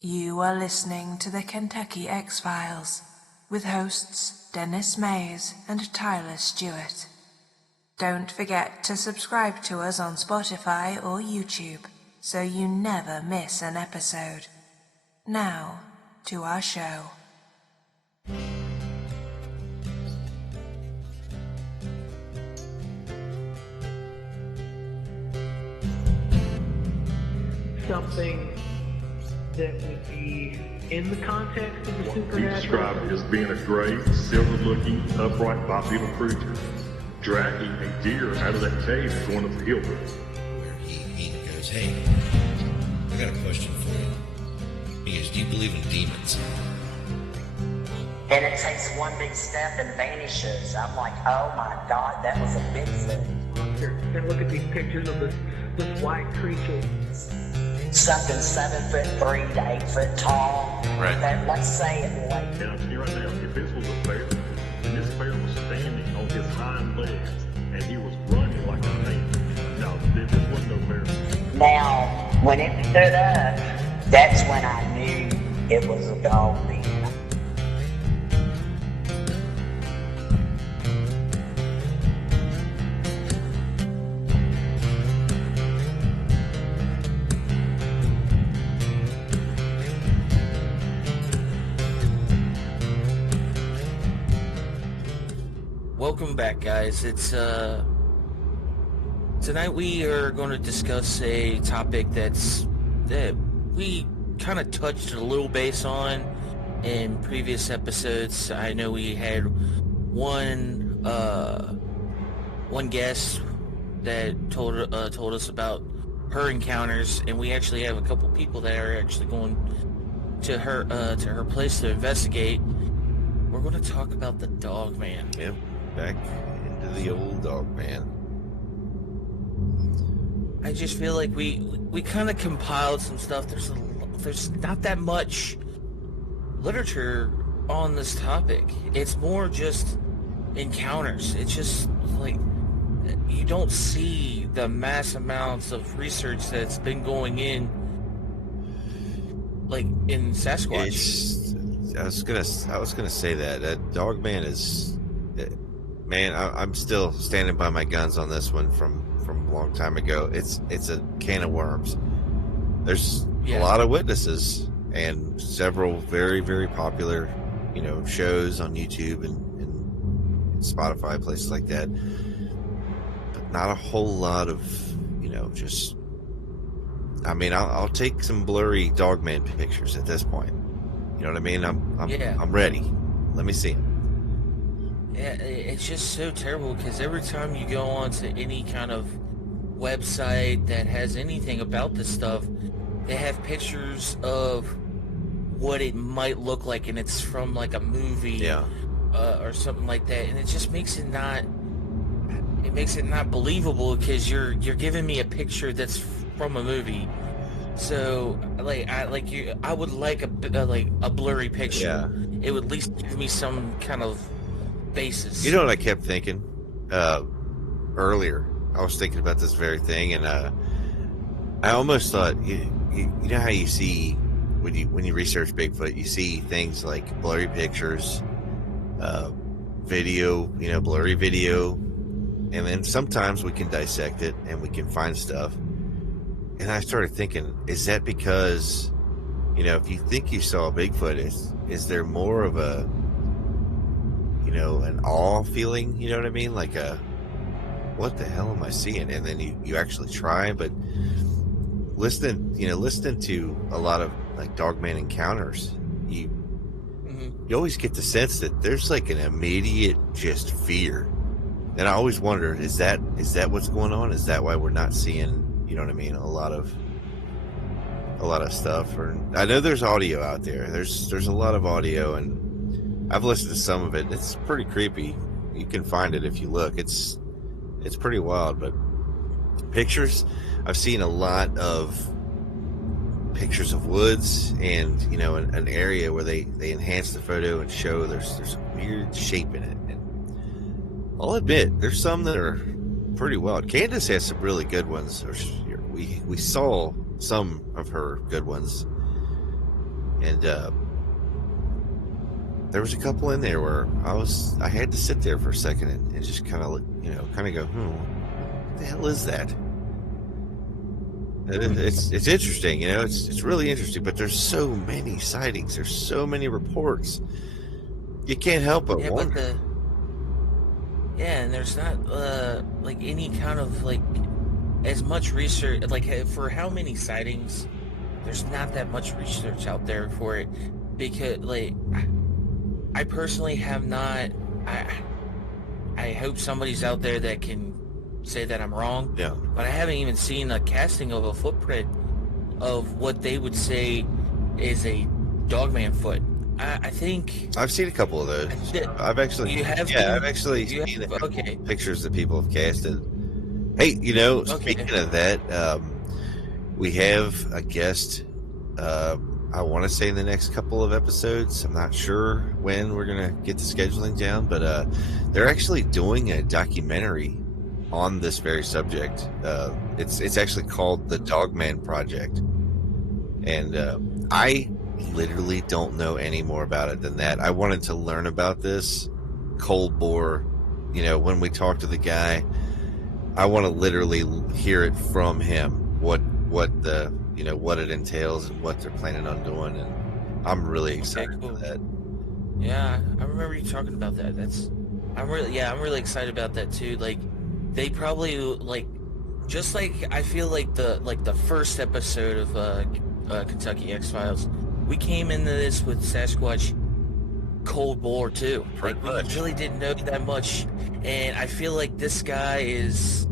You are listening to the Kentucky X-Files with hosts Dennis Mays and Tyler Stewart. Don't forget to subscribe to us on Spotify or YouTube so you never miss an episode. Now, to our show. Something that would be in the context of the supernatural. He described it as being a gray, silver-looking, upright bipedal creature, dragging a deer out of that cave and going up the hill. Where he goes, hey, I got a question for you. He goes, do you believe in demons? And it takes one big step and vanishes. I'm like, oh my God, that was a Bigfoot. And look at these pictures of this white creature. Something 7'3" to 8 foot tall. Right. And let's say it like. Now, I'm telling you right now, if this was a bear, and this bear was standing on his hind legs, and he was running like a man, no, this wasn't no bear. Now, when it stood up, that's when I knew it was a Dogman. Welcome back, guys. It's tonight we are going to discuss a topic that we kind of touched a little base on in previous episodes. I know we had one guest that told us about her encounters, and we actually have a couple people that are actually going to her place to investigate. We're going to talk about the Dogman. Yep. Back into the old Dogman. I just feel like we kind of compiled some stuff. There's not that much literature on this topic. It's more just encounters. It's just like you don't see the mass amounts of research that's been going in, like in Sasquatch. I was gonna say that Dogman is. Man, I'm still standing by my guns on this one from a long time ago. It's a can of worms. There's a lot of witnesses and several very, very popular, shows on YouTube and Spotify, places like that. But not a whole lot of, just. I mean, I'll take some blurry Dogman pictures at this point. You know what I mean? I'm ready. Let me see them. Yeah, it's just so terrible because every time you go onto any kind of website that has anything about this stuff, they have pictures of what it might look like, and it's from like a movie, or something like that, and it just makes it not believable because you're giving me a picture that's from a movie. So I would like a blurry picture. Yeah. It would at least give me some kind of basis. You know what I kept thinking earlier? I was thinking about this very thing, and I almost thought, you know how you see when you research Bigfoot, you see things like blurry pictures, video, blurry video, and then sometimes we can dissect it and we can find stuff. And I started thinking, is that because, if you think you saw Bigfoot, is there more of a an awe feeling, you know what I mean? Like what the hell am I seeing? And then you actually try, but listening to a lot of like Dogman encounters, you always get the sense that there's like an immediate just fear. And I always wondered, is that what's going on? Is that why we're not seeing, you know what I mean, a lot of stuff? Or I know there's audio out there. There's a lot of audio, and I've listened to some of it. It's pretty creepy. You can find it if you look. It's pretty wild. But pictures, I've seen a lot of pictures of woods and an area where they enhance the photo and show there's a weird shape in it. And I'll admit there's some that are pretty wild. Candace has some really good ones. We saw some of her good ones. And there was a couple in there where I had to sit there for a second and just kind of look, kind of go, what the hell is that? It's interesting, it's really interesting, but there's so many sightings, there's so many reports. You can't help but wonder. And there's not like any kind of like as much research, like for how many sightings, there's not that much research out there for it, because like I personally have not. I hope somebody's out there that can say that I'm wrong. Yeah. But I haven't even seen a casting of a footprint of what they would say is a Dogman foot. I think I've seen a couple of those. I've actually, you have. Yeah, I've actually seen a couple pictures that people have casted. Hey, speaking of that, we have a guest. I want to say in the next couple of episodes. I'm not sure when we're gonna get the scheduling down, but they're actually doing a documentary on this very subject. It's actually called the Dogman Project, and I literally don't know any more about it than that. I wanted to learn about this cold bore. When we talk to the guy, I want to literally hear it from him. What the what it entails and what they're planning on doing, and I'm really excited for that. Yeah, I remember you talking about that. I'm really excited about that too. Like, they probably just like I feel like the first episode of Kentucky X-Files, we came into this with Sasquatch cold bore too. Like, we really didn't know that much, and I feel like this guy is.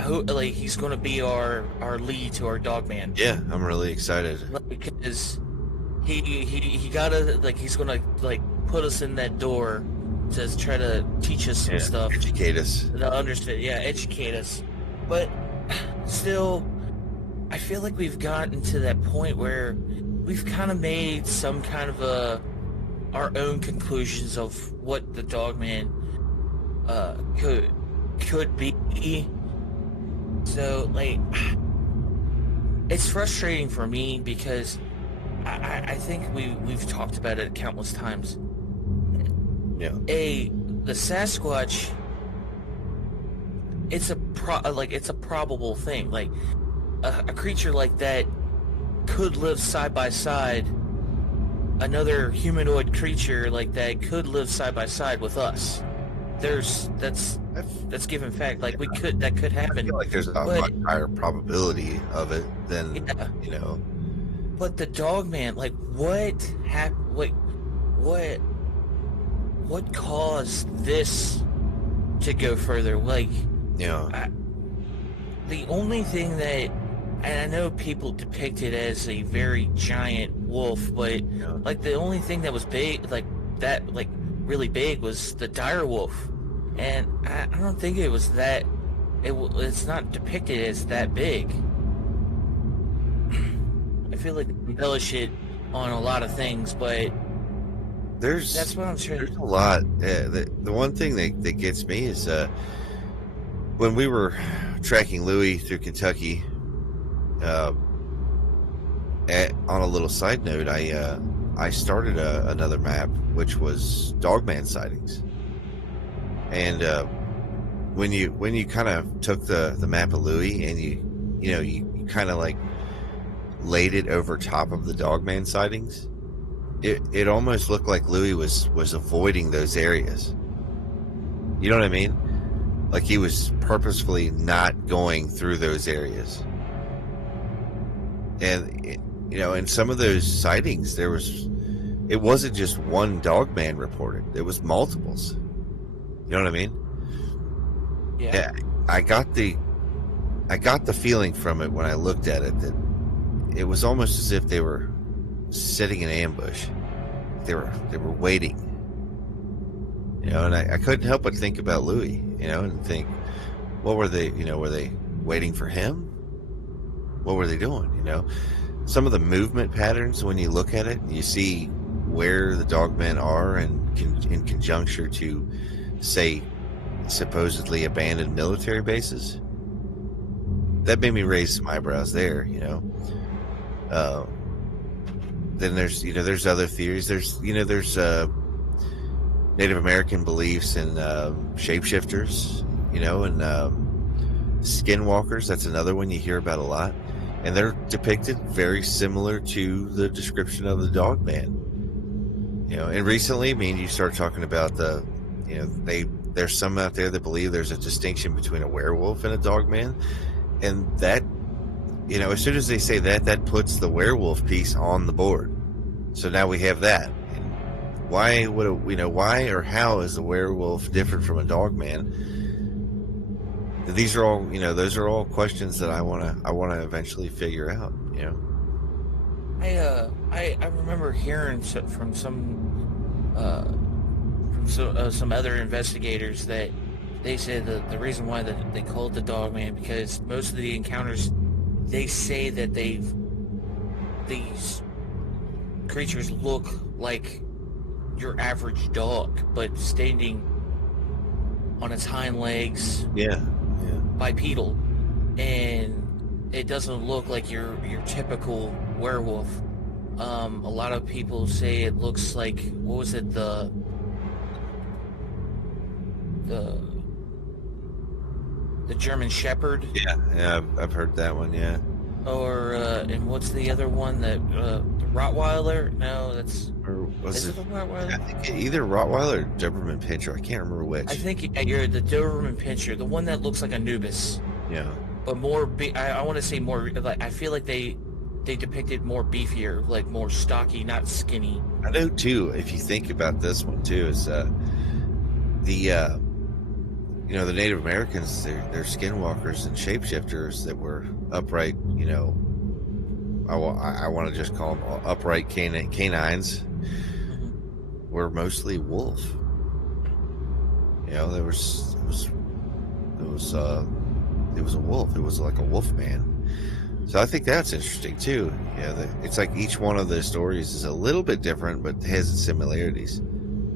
He's going to be our lead to our Dogman. Yeah, I'm really excited. Because he gotta he's going to put us in that door to try to teach us some stuff, educate us, to understand. Yeah, educate us. But still, I feel like we've gotten to that point where we've kind of made some kind of our own conclusions of what the Dogman could be. So, it's frustrating for me because I think we've talked about it countless times. Yeah. The Sasquatch, it's a probable thing. Like, a creature like that could live side by side. Another humanoid creature like that could live side by side with us. That's given fact. Like, that could happen. I feel like there's a much higher probability of it than But the Dogman, what happened? What caused this to go further? The only thing that, and I know people depict it as a very giant wolf, but the only thing that was big, really big, was the dire wolf. And I don't think it was that. It's not depicted as that big. I feel like they embellish it on a lot of things, but that's what I'm trying. There's a lot. The one thing that gets me is when we were tracking Louis through Kentucky. On a little side note, I started another map, which was Dogman sightings. And when you kind of took the map of Louis and you kind of laid it over top of the Dogman sightings, it almost looked like Louis was avoiding those areas. You know what I mean? Like, he was purposefully not going through those areas. And in some of those sightings, it wasn't just one Dogman reported; it was multiples. You know what I mean? Yeah. I got the feeling from it when I looked at it that it was almost as if they were sitting in ambush. They were waiting. And I couldn't help but think about Louis, and think, what were they? Were they waiting for him? What were they doing? Some of the movement patterns, when you look at it, you see where the Dogmen are, and in conjunction to, say, supposedly abandoned military bases. That made me raise some eyebrows there. then there's there's other theories. There's Native American beliefs in shapeshifters, and skinwalkers. That's another one you hear about a lot, and they're depicted very similar to the description of the Dogman. And recently, you start talking about there's some out there that believe there's a distinction between a werewolf and a Dogman, and that, as soon as they say that, that puts the werewolf piece on the board. So now we have that. Why or how is the werewolf different from a Dogman? These are all, those are all questions that I want to eventually figure out. I remember hearing from some other investigators that they said that the reason why they called the Dogman, because most of the encounters, they say that these creatures look like your average dog, but standing on its hind legs, bipedal, and it doesn't look like your typical werewolf. A lot of people say it looks like, what was it, the German Shepherd? Yeah, I've heard that one. Yeah. Or and what's the other one, that the Rottweiler? No, that's. Or was it the Rottweiler? I think either Rottweiler or Doberman Pinscher. I can't remember which. I think you're the Doberman Pinscher, the one that looks like Anubis. Yeah. But more, I want to say more. Like, I feel like they depicted more beefier, like more stocky, not skinny. I know too. If you think about this one too, is the Native Americans, they're skinwalkers and shapeshifters that were upright. I want to just call them upright canines. Were mostly wolf. It was a wolf. It was like a wolf man. So I think that's interesting too. It's like each one of the stories is a little bit different, but has its similarities.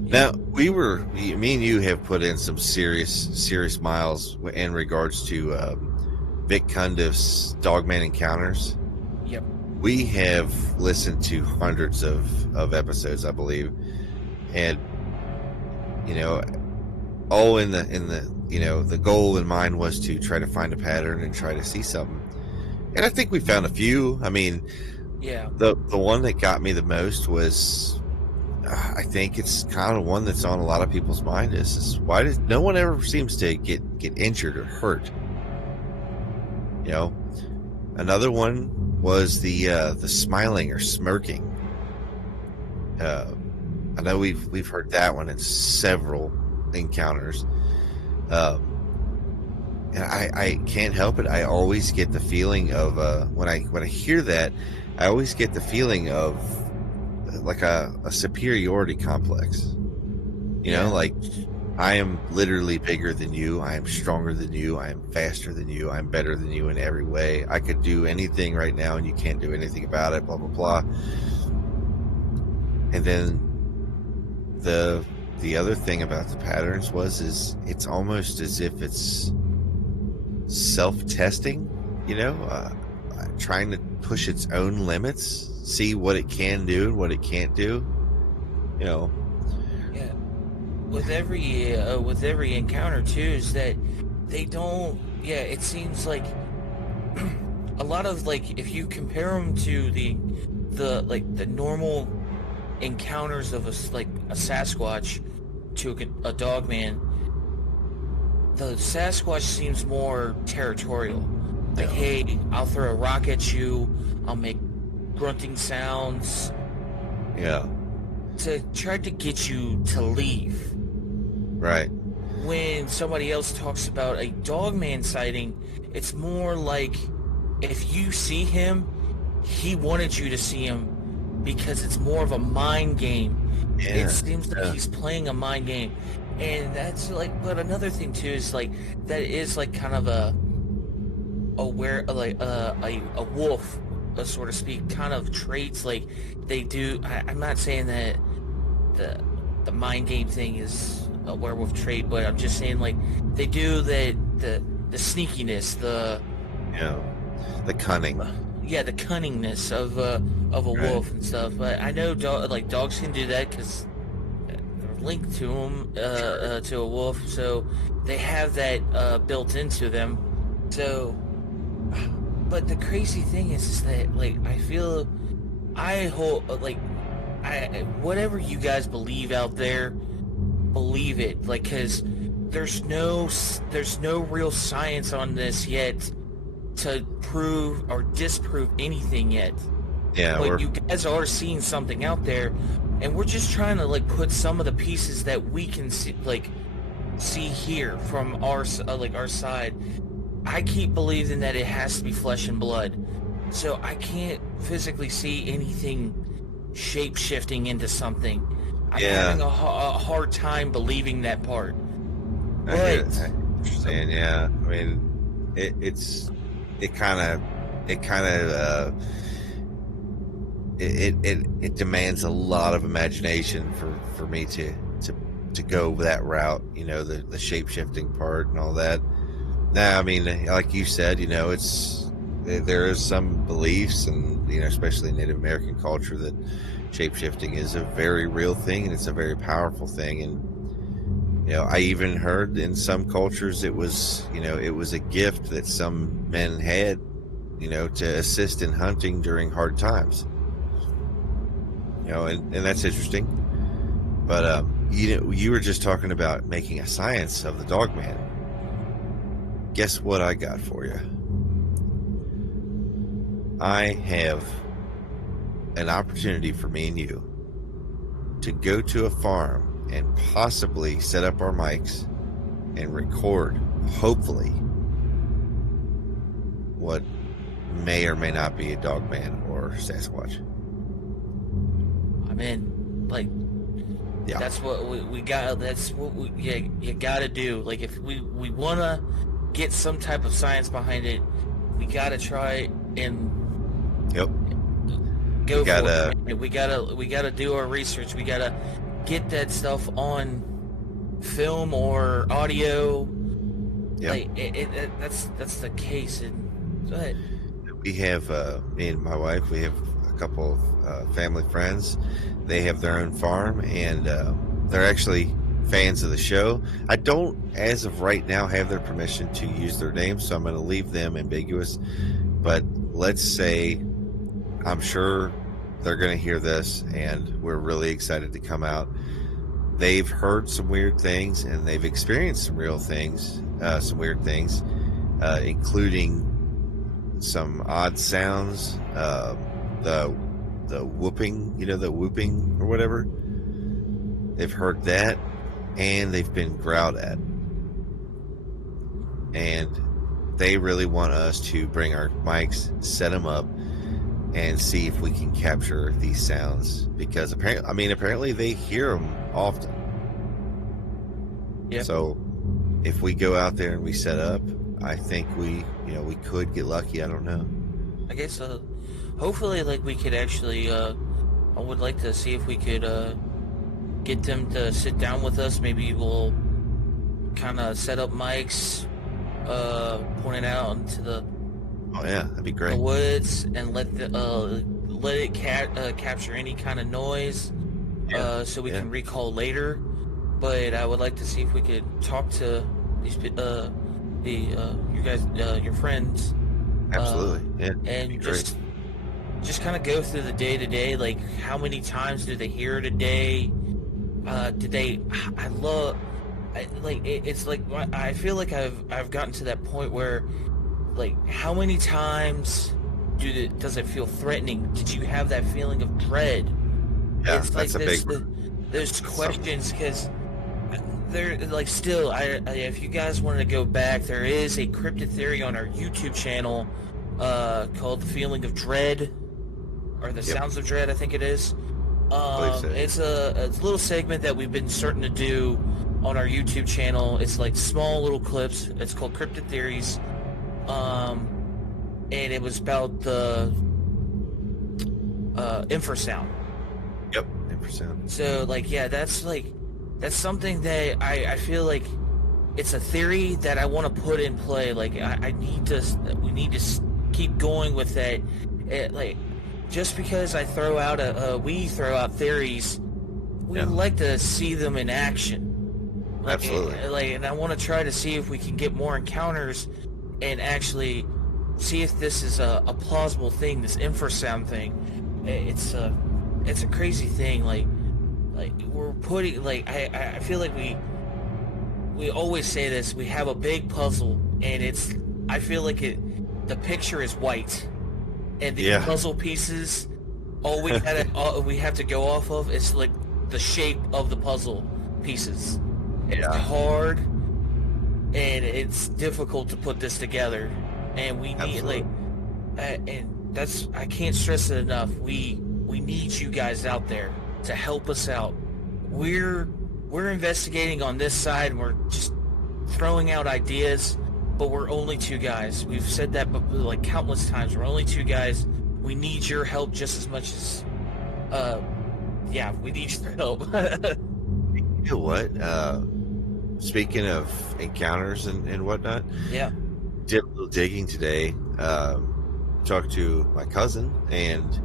Now, me and you have put in some serious miles in regards to Vic Cundiff's Dogman encounters. Yep. We have listened to hundreds of episodes, I believe, and all in the goal in mind was to try to find a pattern and try to see something. And I think we found a few. The one that got me the most was, I think it's kind of one that's on a lot of people's mind, is why does no one ever seems to get injured or hurt? Another one was the smiling or smirking. I know we've heard that one in several encounters. And I can't help it. I always get the feeling of when I hear that, I always get the feeling of like a superiority complex. Like, I am literally bigger than you. I am stronger than you. I am faster than you. I'm better than you in every way. I could do anything right now, and you can't do anything about it. Blah blah blah. And then the other thing about the patterns is it's almost as if it's self-testing, trying to push its own limits, see what it can do and what it can't do. With every encounter too, is that they don't. It seems like a lot of, like, if you compare them to the normal encounters of a Sasquatch to a Dogman, the Sasquatch seems more territorial. Like, hey, I'll throw a rock at you, I'll make grunting sounds. Yeah. To try to get you to leave. Right. When somebody else talks about a Dogman sighting, it's more like, if you see him, he wanted you to see him, because it's more of a mind game. Yeah. It seems like he's playing a mind game. And that's like, but another thing too is like, that is like kind of a wolf, so to speak, kind of traits. Like, they do. I'm not saying that the mind game thing is a werewolf trait, but I'm just saying, like, they do the sneakiness, the cunning. the cunningness of a wolf and stuff. But I know dogs can do that because they're linked to them to a wolf, so they have that built into them. So, but the crazy thing is that like I feel I hold like whatever you guys believe out there, believe it, like, because there's no real science on this yet to prove or disprove anything yet. Yeah, But you guys are seeing something out there, and we're just trying to like put some of the pieces that we can see here from our side. I keep believing that it has to be flesh and blood, so I can't physically see anything shape-shifting into something. I'm having a hard time believing that part. I hear it. I understand. Yeah, I mean, it demands a lot of imagination for me to go that route. You know, the shape shifting part and all that. Now, I mean, like you said, you know, there is some beliefs, and you know, especially in Native American culture, that shape shifting is a very real thing and it's a very powerful thing. And you know, I even heard in some cultures it was a gift that some men had, you know, to assist in hunting during hard times. You know, and that's interesting. But you know, you were just talking about making a science of the Dogman. Guess what I got for you? I have an opportunity for me and you to go to a farm and possibly set up our mics and record, hopefully, what may or may not be a Dogman or Sasquatch. I mean, like, yeah, that's what we got. That's what you got to do. Like, if we want to get some type of science behind it, we got to try and go for it. We gotta do our research. We gotta get that stuff on film or audio. Yep. Like, that's the case. And go ahead. We have me and my wife. We have a couple of family friends. They have their own farm, and they're actually fans of the show. I don't, as of right now, have their permission to use their name, so I'm going to leave them ambiguous. But let's say, I'm sure they're going to hear this, and we're really excited to come out. They've heard some weird things, and they've experienced some real things, some weird things, including some odd sounds, the whooping, you know, the whooping or whatever. They've heard that, and they've been growled at. And they really want us to bring our mics, set them up, and see if we can capture these sounds, because apparently they hear them often. Yeah. So if we go out there and we set up, I think we could get lucky. I don't know. I guess hopefully, like, we could actually I would like to see if we could get them to sit down with us. Maybe we'll kind of set up mics pointing out into the that'd be great. The woods, and let it capture any kind of noise, so we can recall later. But I would like to see if we could talk to these you guys, your friends. Absolutely, and just kind of go through the day to day. Like, how many times do they hear it a day? Did they? It's like I feel like I've gotten to that point where, like, how many times does it feel threatening? Did you have that feeling of dread? Yeah, it's that's like a big. There's questions, because they're like, still, if you guys wanted to go back, there is a cryptid theory on our YouTube channel called "The Feeling of Dread," or "The Sounds of Dread," I think it is. It's a little segment that we've been starting to do on our YouTube channel. It's like small little clips. It's called Cryptid Theories. And it was about the infrasound. Yep, infrasound. So, like, yeah, that's something that I feel like it's a theory that I want to put in play. Like, we need to keep going with that Like, just because I throw out we throw out theories, we like to see them in action. Like, Absolutely. And I want to try to see if we can get more encounters and actually see if this is a plausible thing, this infrasound thing. It's a crazy thing. Like we're putting, like, I feel like we always say this, we have a big puzzle, and I feel like the picture is white, and the puzzle pieces, all we have to go off of is like the shape of the puzzle pieces. It's hard, and it's difficult to put this together, and we need and that's, I can't stress it enough. We need you guys out there to help us out. We're investigating on this side, and we're just throwing out ideas, but we're only two guys. We've said that like countless times. We're only two guys. We need your help just as much as we need your help. You know what? Speaking of encounters and whatnot, did a little digging today. Talked to my cousin, and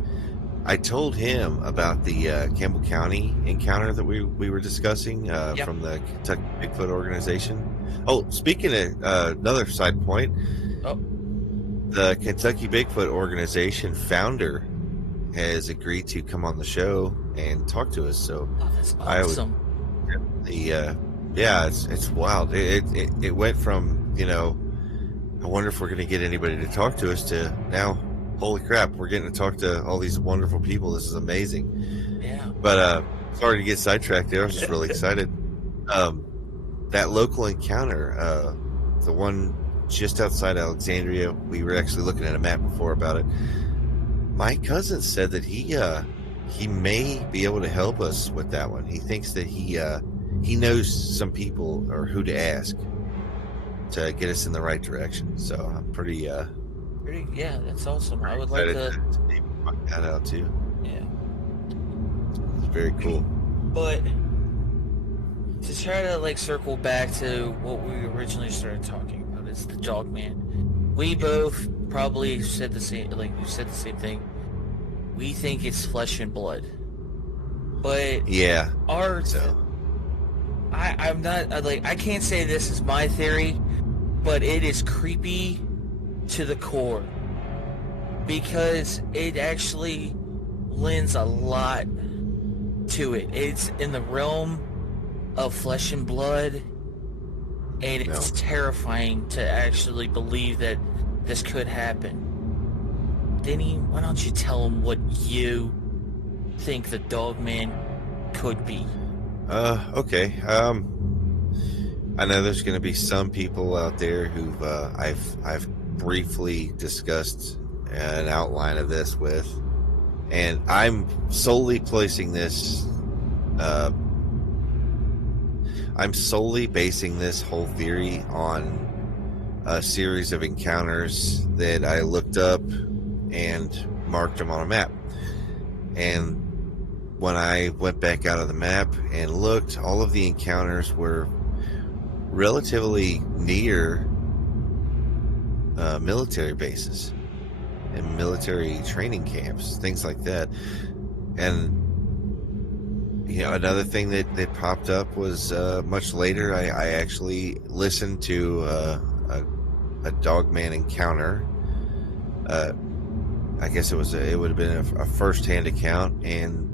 I told him about the Campbell County encounter that we were discussing from the Kentucky Bigfoot organization. Oh, speaking of another side point, the Kentucky Bigfoot organization founder has agreed to come on the show and talk to us. So that's awesome. It's wild. It went from, I wonder if we're going to get anybody to talk to us, to now, holy crap, we're getting to talk to all these wonderful people. This is amazing. Yeah. But sorry to get sidetracked there. I was just really excited. That local encounter, the one just outside Alexandria, we were actually looking at a map before about it. My cousin said that he may be able to help us with that one. He thinks that he knows some people, or who to ask to get us in the right direction. So I'm pretty that's awesome. I would like to find that out too. Yeah, it's very cool. But to try to like circle back to what we originally started talking about, is the Dogman. We both probably said the same. Like, we said the same thing. We think it's flesh and blood, but I'm not, like, I can't say this is my theory, but it is creepy to the core, because it actually lends a lot to it. It's in the realm of flesh and blood, and it's terrifying to actually believe that this could happen. Denny, why don't you tell him what you think the Dogman could be? Okay. I know there's going to be some people out there who I've briefly discussed an outline of this with, and I'm solely placing this. I'm solely basing this whole theory on a series of encounters that I looked up and marked them on a map. And when I went back out of the map and looked, all of the encounters were relatively near military bases and military training camps, things like that. And another thing that popped up was much later, I actually listened to a Dogman encounter. I guess it would have been a first-hand account, and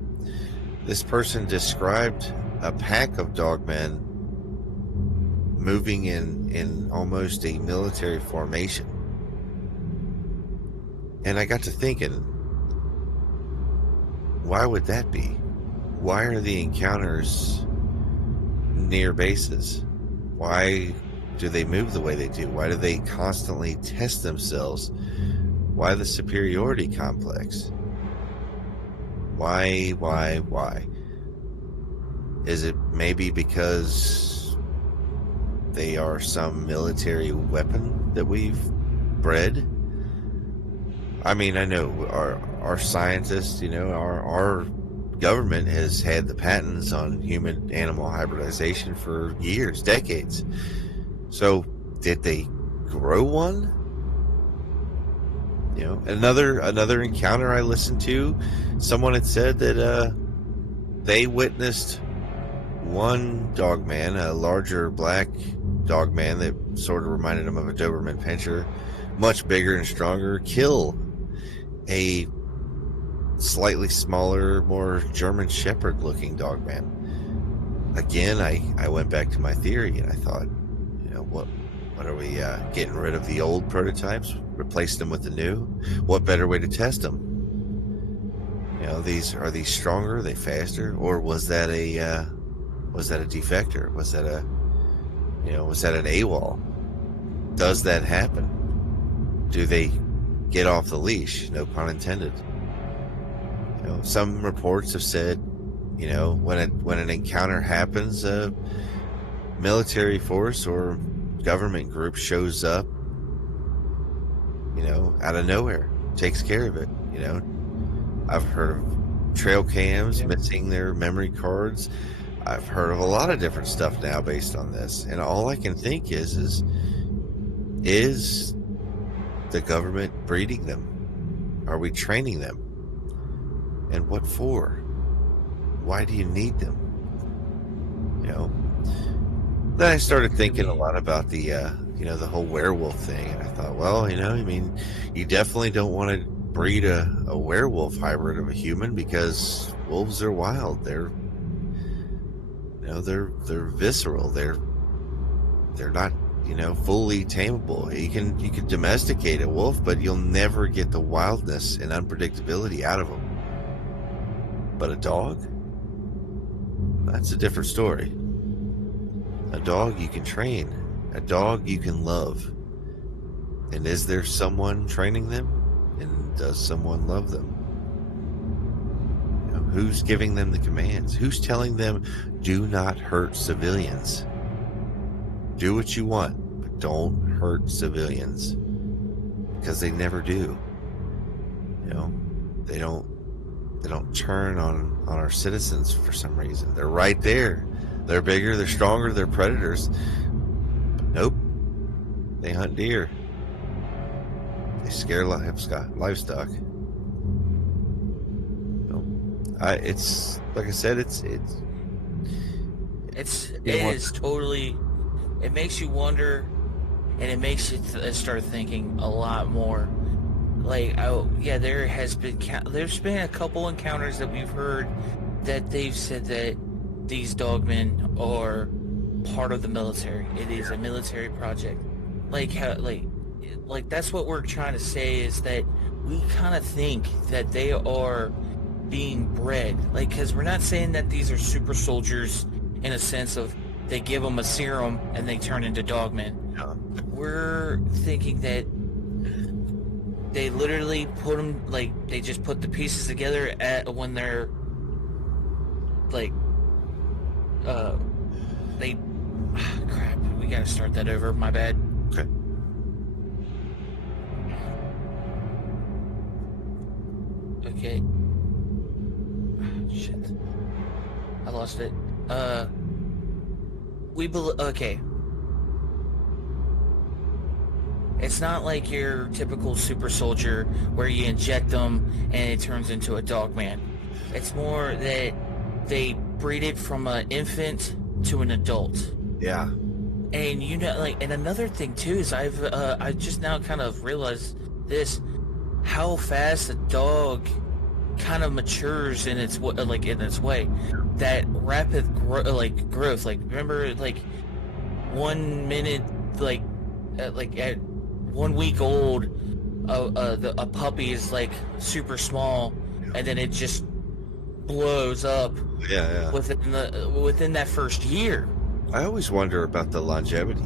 this person described a pack of Dogmen moving in almost a military formation. And I got to thinking, why would that be? Why are the encounters near bases? Why do they move the way they do? Why do they constantly test themselves? Why the superiority complex? Why? Is it maybe because they are some military weapon that we've bred? I mean, I know our scientists, our government has had the patents on human-animal hybridization for years, decades. So, did they grow one? Another encounter I listened to, someone had said that they witnessed one dogman, a larger black dogman that sort of reminded them of a Doberman Pinscher, much bigger and stronger, kill a slightly smaller, more German Shepherd looking dogman. Again, I went back to my theory and I thought, what are we getting rid of the old prototypes, replace them with the new? What better way to test them? Are these stronger? Are they faster? Or was that a defector? Was that an AWOL? Does that happen? Do they get off the leash? No pun intended. Some reports have said, when an encounter happens, a military force or government group shows up, out of nowhere, takes care of it. I've heard of trail cams missing their memory cards. I've heard of a lot of different stuff now based on this, and all I can think is the government breeding them? Are we training them? And what for? Why do you need them? Then I started thinking a lot about the the whole werewolf thing, and I thought, well, you definitely don't want to breed a werewolf hybrid of a human, because wolves are wild. They're visceral. They're not fully tameable. You can domesticate a wolf, but you'll never get the wildness and unpredictability out of them. But a dog, that's a different story. A dog you can train. A dog you can love. And is there someone training them? And does someone love them? Who's giving them the commands? Who's telling them, do not hurt civilians? Do what you want, but don't hurt civilians. Because they never do. They don't turn on our citizens for some reason. They're right there. They're bigger, they're stronger, they're predators. But nope. They hunt deer. They scare livestock. It's like I said, it is totally. It makes you wonder, and it makes you start thinking a lot more. There's been a couple encounters that we've heard that they've said that these dogmen are part of the military. It is a military project. That's what we're trying to say, is that we kind of think that they are being bred. Because we're not saying that these are super soldiers in a sense of they give them a serum and they turn into dogmen. No. We're thinking that they literally put them, they just put the pieces together when they're crap, we gotta start that over, my bad. Okay. Okay. Shit. I lost it. Okay. It's not like your typical super soldier where you inject them and it turns into a dogman. It's more that they breed it from an infant to an adult. Yeah. And and another thing too is I just now kind of realized this, how fast a dog kind of matures in its way. That rapid growth. Remember, 1 minute, at 1 week old, a puppy is super small, and then it just blows up. Yeah. Within that first year. I always wonder about the longevity.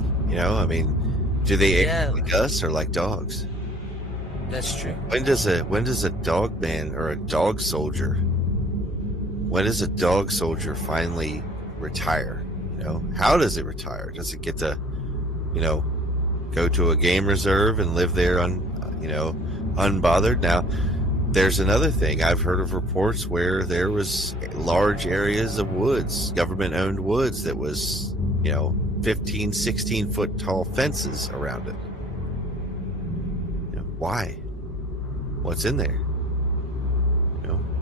Do they age like us or like dogs? That's true. When does a dog man or a dog soldier? When does a dog soldier finally retire? How does it retire? Does it get to, go to a game reserve and live there unbothered? Now, there's another thing. I've heard of reports where there was large areas of woods, government-owned woods, that was, 15, 16 foot tall fences around it. Why? what's in there.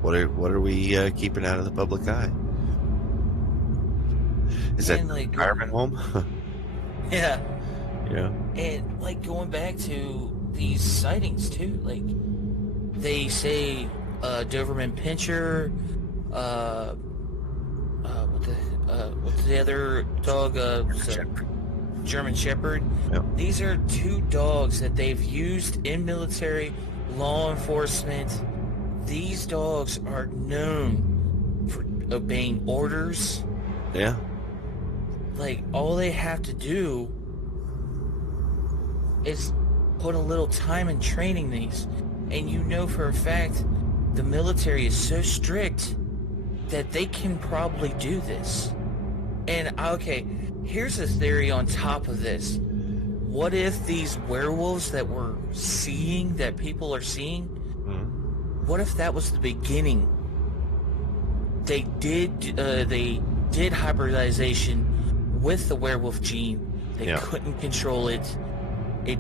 What are we keeping out of the public eye? Is that like retirement home? Yeah. Yeah. And like going back to these sightings too, like they say Doberman Pinscher, what's the other dog? German Shepherd. Yep. These are two dogs that they've used in military, law enforcement. These dogs are known for obeying orders. Yeah. Like, all they have to do is put a little time in training these. And you know for a fact the military is so strict that they can probably do this. And, okay, here's a theory on top of this. What if these werewolves that we're seeing, that people are seeing, what if that was the beginning? They did hybridization with the werewolf gene. They couldn't control it. It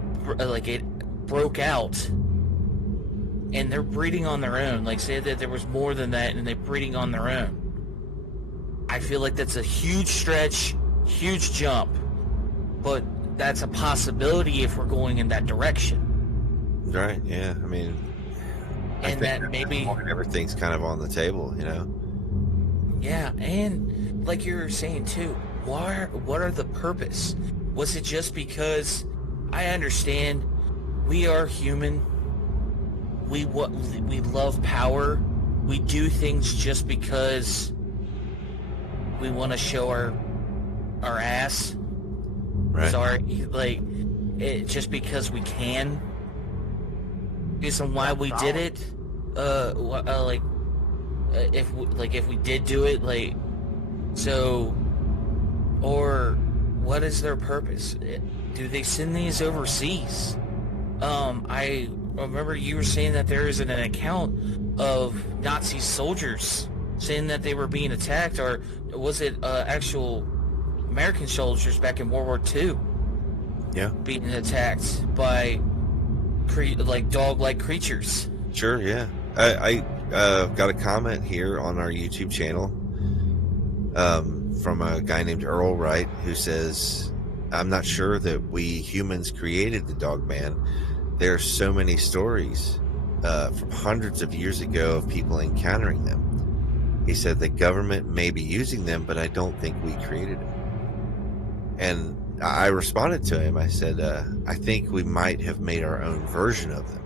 broke out, and they're breeding on their own. Like, say that there was more than that, and they're breeding on their own. I feel like that's a huge stretch, huge jump, but that's a possibility if we're going in that direction. Right. Yeah. I mean, and that maybe everything's kind of on the table, you know. Yeah, and like you were saying too, what are the purpose? Was it just because I understand we are human? We love power. We do things just because we want to show our ass. Right. Sorry, like just because we can. Reason why we did it, if we did do it, like, so, or what is their purpose? Do they send these overseas? I remember you were saying that there is an account of Nazi soldiers saying that they were being attacked, or was it actual American soldiers back in World War II? Yeah. Being attacked by dog-like creatures. Sure, yeah. I got a comment here on our YouTube channel from a guy named Earl Wright, who says, I'm not sure that we humans created the Dogman. There are so many stories from hundreds of years ago of people encountering them. He said the government may be using them, but I don't think we created them. And I responded to him. I said, I think we might have made our own version of them,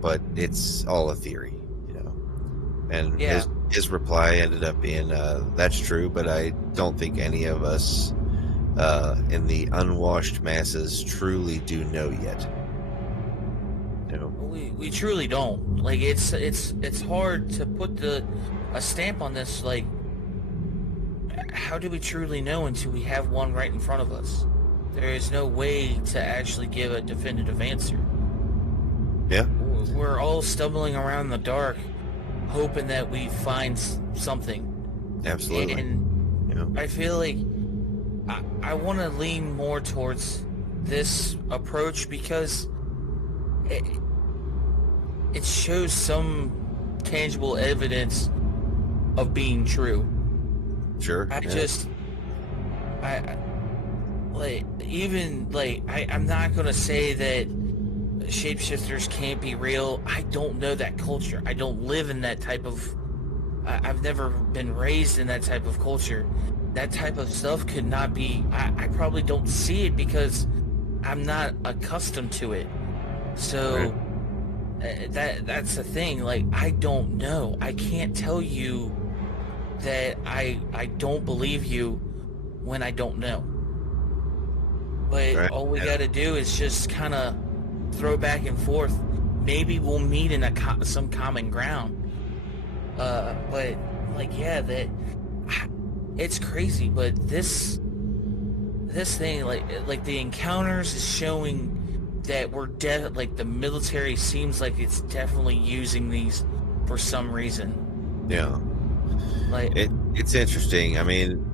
but it's all a theory, you know. And his reply ended up being, that's true, but I don't think any of us in the unwashed masses truly do know yet. You know? We truly don't. Like, it's hard to put a stamp on this. Like, how do we truly know until we have one right in front of us? There is no way to actually give a definitive answer. Yeah. We're all stumbling around in the dark, hoping that we find something. Absolutely. And I feel like I want to lean more towards this approach because it shows some tangible evidence of being true. Sure. I'm not gonna say that shapeshifters can't be real. I don't know that culture. I don't live in that type of. I've never been raised in that type of culture. That type of stuff could not be. I probably don't see it because I'm not accustomed to it. So that's the thing. Like, I don't know. I can't tell you that I don't believe you when I don't know. But all we got to do is just kind of throw back and forth. Maybe we'll meet in some common ground. But that it's crazy. But this thing, like the encounters, is showing that we're the military seems like it's definitely using these for some reason. Yeah. Like, it's interesting. I mean,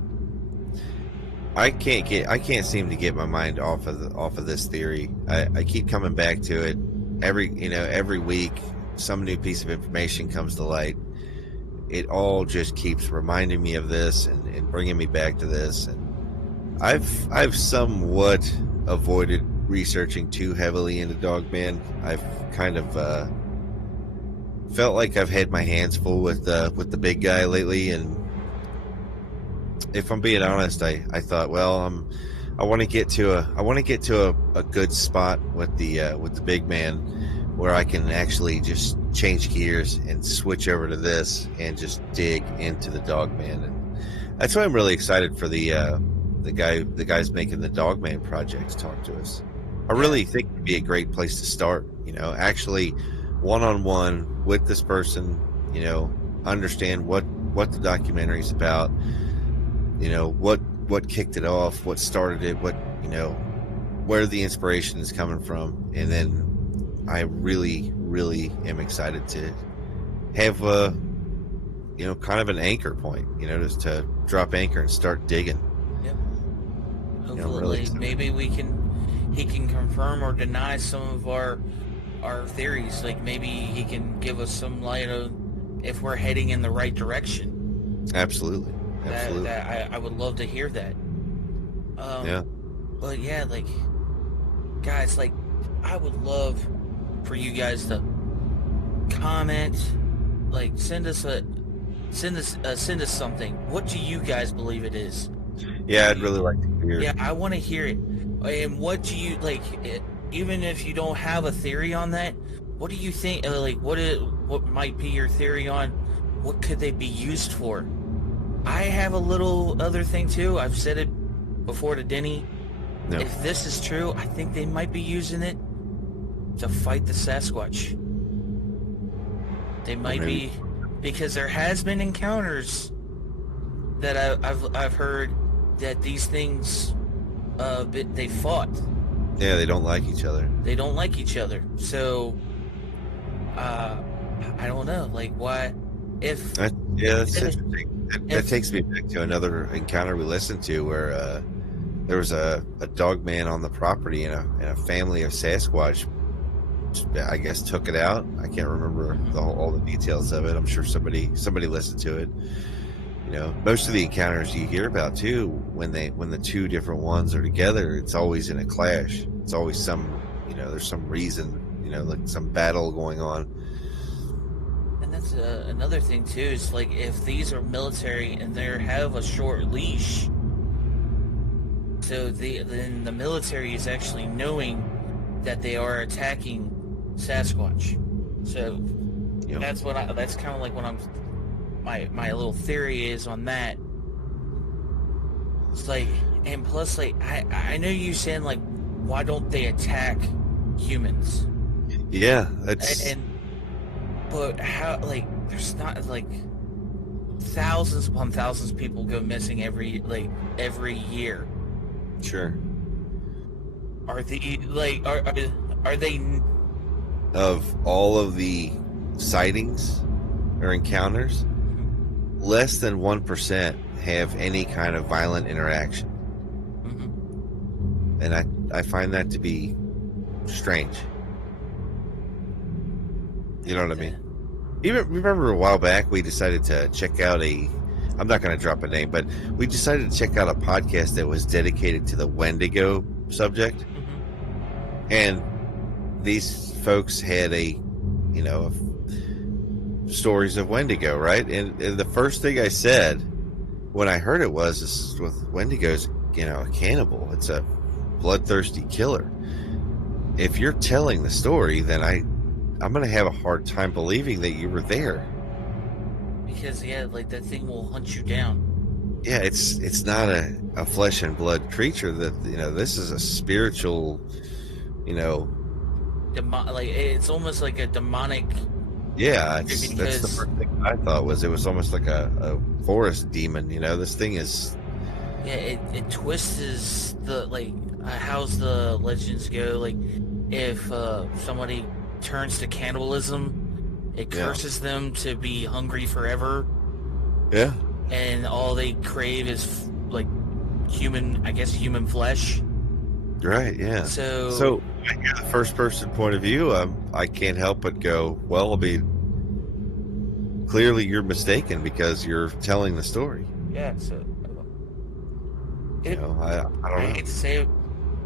I can't seem to get my mind off of this theory. I keep coming back to it every week. some new piece of information comes to light, it all just keeps reminding me of this and bringing me back to this. And I've somewhat avoided researching too heavily into Dogman. I've kind of felt like I've had my hands full with the big guy lately, and if I'm being honest, I thought, well, I want to get to a good spot with the big man, where I can actually just change gears and switch over to this and just dig into the Dogman. And that's why I'm really excited for the guys making the Dogman project to talk to us. I really think it'd be a great place to start, actually one-on-one with this person, understand what the documentary is about, what kicked it off, what started it, where the inspiration is coming from. And then I really, really am excited to have kind of an anchor point, just to drop anchor and start digging. Yep. Hopefully, maybe he can confirm or deny some of our theories. Like, maybe he can give us some light on if we're heading in the right direction. Absolutely. I would love to hear that. But yeah, like, guys, like, I would love for you guys to comment, like, send us something. What do you guys believe it is? Yeah, I'd really like to hear. Yeah, I want to hear it. And what do you like? Even if you don't have a theory on that, what do you think? Like, what might be your theory on what could they be used for? I have a little other thing too. I've said it before to Denny. No. If this is true, I think they might be using it to fight the Sasquatch. They might be, because there has been encounters that I've heard that these things they fought. Yeah, they don't like each other. They don't like each other. So I don't know, like, why if that's interesting. That takes me back to another encounter we listened to where there was a Dogman on the property, and a family of Sasquatch, I guess, took it out. I can't remember all the details of it. I'm sure somebody listened to it. Most of the encounters you hear about too, when the two different ones are together, it's always in a clash. It's always there's some reason, like some battle going on. And that's another thing too, is like, if these are military and they have a short leash, so then the military is actually knowing that they are attacking Sasquatch. So that's kind of like what my little theory is on that. It's like, and plus, like, I know you saying, like, why don't they attack humans? Yeah, that's but how, like, there's not, like, thousands upon thousands of people go missing every year. Sure. Are they, like, are they, of all of the sightings or encounters, less than 1% have any kind of violent interaction. mm-hmm. And I find that to be strange. You know what I mean? Even remember a while back we decided to check out I'm not going to drop a name, but we decided to check out a podcast that was dedicated to the Wendigo subject. Mm-hmm. And these folks had stories of Wendigo, right? And the first thing I said when I heard it was, with Wendigo's, a cannibal. It's a bloodthirsty killer. If you're telling the story, then I'm going to have a hard time believing that you were there. Because, like, that thing will hunt you down. Yeah, it's not a flesh and blood creature. That this is a spiritual, like, it's almost like a demonic. Yeah, that's the first thing I thought was it was almost like a forest demon. This thing is. Yeah, it twists the, like, how's the legends go? Like, if somebody turns to cannibalism, it curses them to be hungry forever. Yeah. And all they crave is, like, human flesh. Right. Yeah. So I hear the first person point of view, I can't help but go, well, I mean, clearly you're mistaken because you're telling the story. Yeah, so You know, I I don't hate know. to say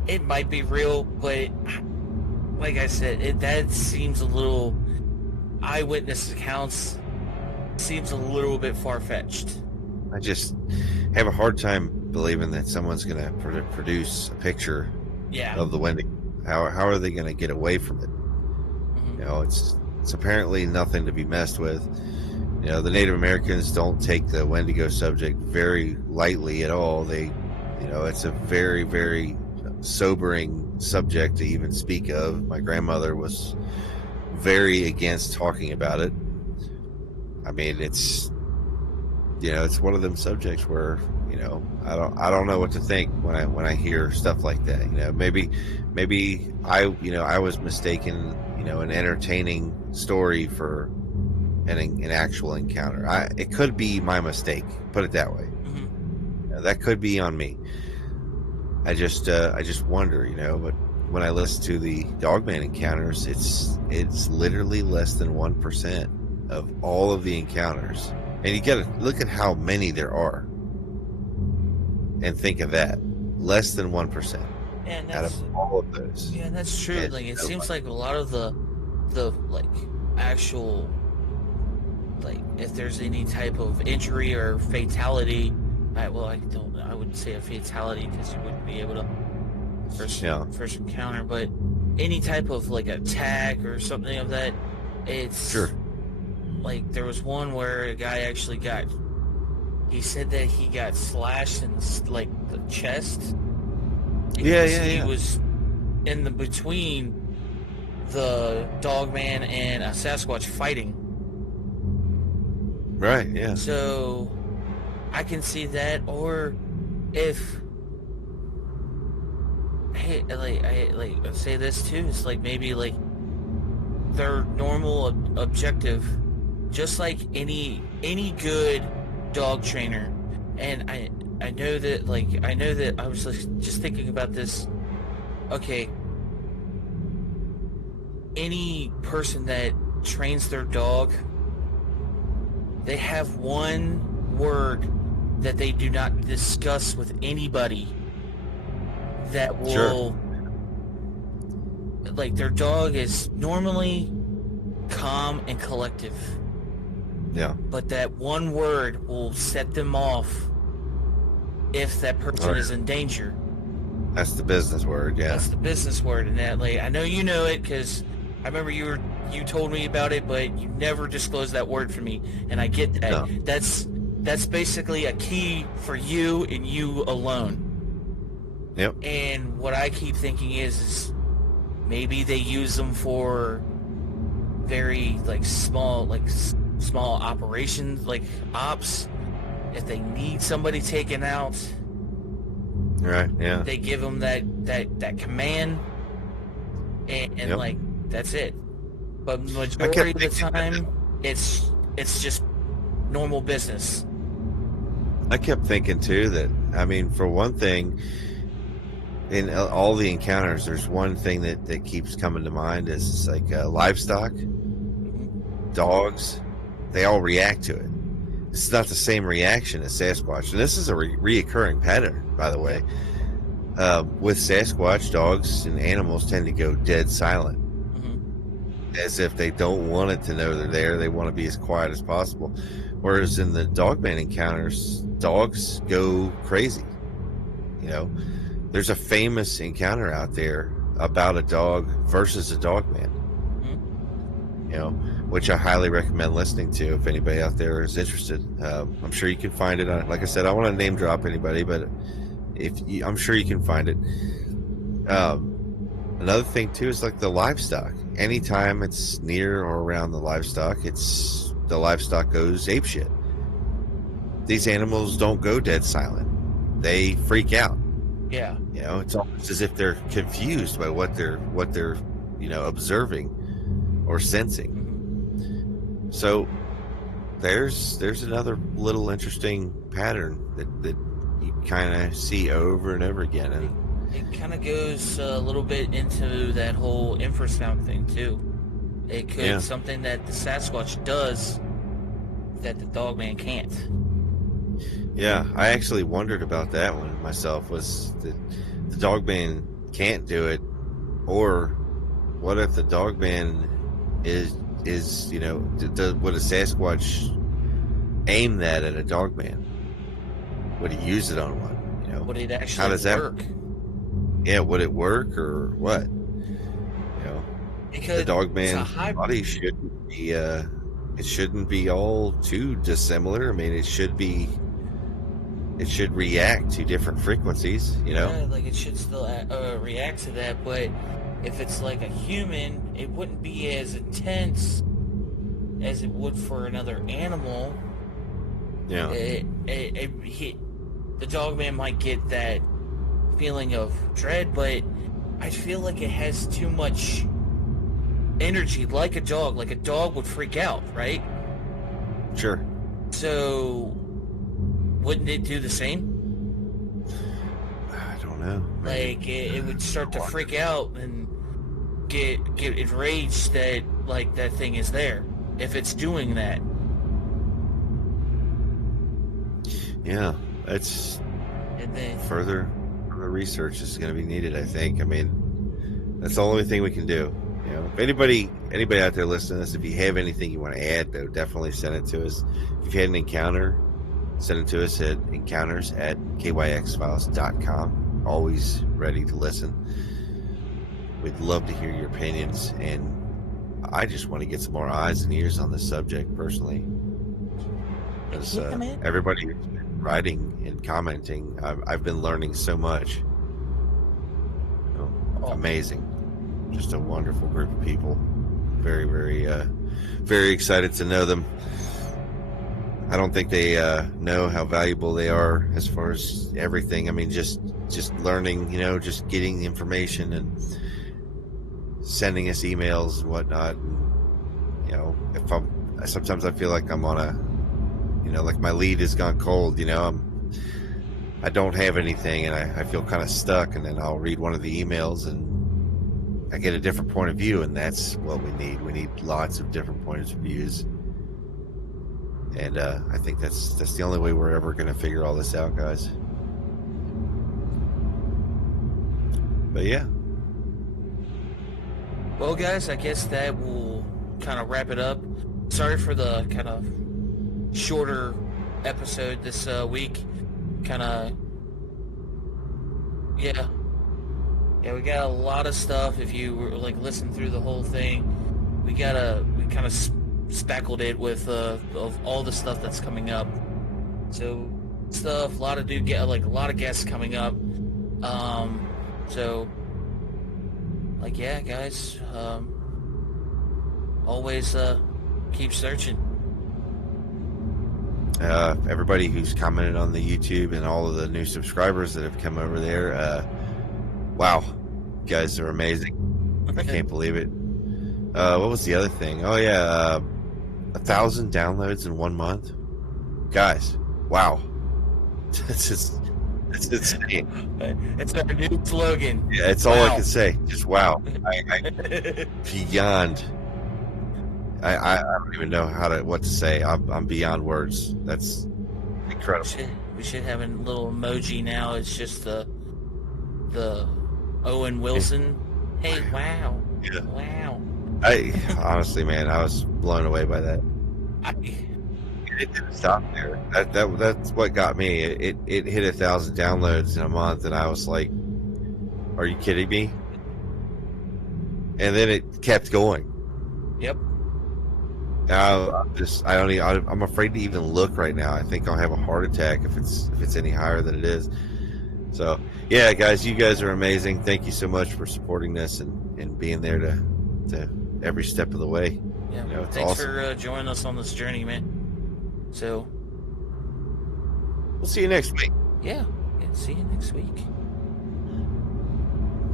it might be real, but like I said, that seems a little eyewitness accounts seems a little bit far fetched. I just have a hard time believing that someone's going to produce a picture Yeah. of the Wendigo. How are they going to get away from it? Mhm. You know, it's apparently nothing to be messed with. You know, the Native Americans don't take the Wendigo subject very lightly at all. They, you know, it's a very, very sobering subject to even speak of. My grandmother was very against talking about it. I mean, it's, you know, it's one of them subjects where, you know, I don't know what to think when I hear stuff like that. You know, maybe I was mistaken, you know, an entertaining story for an actual encounter. It could be my mistake. Put it that way. Mhm. That could be on me. I just wonder, you know. But when I listen to the Dogman encounters, it's literally less than 1% of all of the encounters, and you got to look at how many there are, and think of that, less than 1% And out of that's all of those. yeah, that's true. And Like it you know, seems like a lot of the like actual like if there's any type of injury or fatality, I wouldn't say a fatality because you wouldn't be able to first encounter, but any type of like attack or something of that, it's Sure. like there was one where a guy actually he said that he got slashed in like the chest because he was in the between the Dogman and a Sasquatch fighting. Right. Yeah. So I can see that, or if I say this too, it's like maybe like their normal objective, just like any good dog trainer, and I know that I was just thinking about this. Okay, any person that trains their dog, they have one word that they do not discuss with anybody that will like their dog is normally calm and collective. Yeah. But that one word will set them off if that person is in danger. That's the business word. Yeah. That's the business word, and that like I know you know it because I remember you told me about it, but you never disclosed that word for me, and I get that. No. That's basically a key for you and you alone. Yep. And what I keep thinking is maybe they use them for very like small operations, like ops. If they need somebody taken out, Right. Yeah. they give them that command, and like that's it. But majority of the time, it's just normal business. I kept thinking too that, I mean, for one thing, in all the encounters, there's one thing that keeps coming to mind is like livestock, dogs, they all react to it. It's not the same reaction as Sasquatch, and this is a reoccurring pattern, by the way. With Sasquatch, dogs and animals tend to go dead silent, as if they don't want it to know they're there. They want to be as quiet as possible. Whereas in the Dogman encounters, dogs go crazy. You know, there's a famous encounter out there about a dog versus a Dogman. You know, which I highly recommend listening to if anybody out there is interested. I'm sure you can find it. Like I said, I want to name drop anybody, but I'm sure you can find it. Another thing too is like the livestock. Anytime it's near or around the livestock goes apeshit. These animals don't go dead silent. They freak out. Yeah. You know, it's almost as if they're confused by what they're observing or sensing. So there's another little interesting pattern that you kind of see over and over again. And it kind of goes a little bit into that whole infrasound thing too. It could Yeah. something that the Sasquatch does that the Dogman can't. Yeah, I actually wondered about that one myself. Was the Dogman can't do it, or what if the Dogman is would a Sasquatch aim that at a Dogman? Would he use it on one? Would it How actually does that work? Yeah, would it work or what? You know, Because the it's a Dogman's hybrid. body shouldn't be it shouldn't be all too dissimilar. I mean, it should react to different frequencies, Yeah, like it should still react to that, but if it's like a human, it wouldn't be as intense as it would for another animal. Yeah. The Dogman might get that feeling of dread, but I feel like it has too much energy, like a dog. Like a dog would freak out, right? Sure. So, wouldn't it do the same? I don't know. Like it would start to freak out and get enraged that like that thing is there if it's doing that. Yeah, that's And then further research is going to be needed. I think. I mean, that's the only thing we can do. If anybody out there listening to this, if you have anything you want to add, though, definitely send it to us. If you've had an encounter, send it to us at encounters@kyxfiles.com. Always ready to listen. We'd love to hear your opinions, and I just want to get some more eyes and ears on this subject personally. Because Yeah, man. everybody who's been writing and commenting, I've been learning so much. Amazing. Just a wonderful group of people. Very, very, very excited to know them. I don't think they know how valuable they are as far as everything. I mean, just learning, just getting the information and sending us emails and whatnot. And, sometimes I feel like I'm on a, like my lead has gone cold. I don't have anything, and I feel kind of stuck. And then I'll read one of the emails, and I get a different point of view, and that's what we need. We need lots of different points of views. And I think that's the only way we're ever going to figure all this out, guys. But yeah. Well, guys, I guess that will kind of wrap it up. Sorry for the kind of shorter episode this week. Kind of, yeah, we got a lot of stuff. If you were like listen through the whole thing, we kind of speckled it with of all the stuff that's coming up. So stuff, a lot of guests coming up. So like, yeah, guys, always keep searching. Everybody who's commented on the YouTube and all of the new subscribers that have come over there, wow, you guys are amazing. I can't believe it. What was the other thing? Oh yeah, 1,000 downloads in 1 month, guys. Wow, it's insane. It's our new slogan. Yeah, it's all I can say. Just wow. Beyond. I don't even know what to say. I'm beyond words. That's incredible. We should have a little emoji now. It's just the Owen Wilson. Hey, wow. Yeah. Wow. Honestly, man, I was blown away by that. It didn't stop there. That's what got me. It hit 1,000 downloads in a month, and I was like, "Are you kidding me?" And then it kept going. Yep. I'm afraid to even look right now. I think I'll have a heart attack if it's any higher than it is. So yeah, guys, you guys are amazing. Thank you so much for supporting this and being there to every step of the way. Yeah. It's Thanks awesome. for joining us on this journey, man. So We'll see you next week. yeah, see you next week.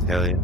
Hell yeah.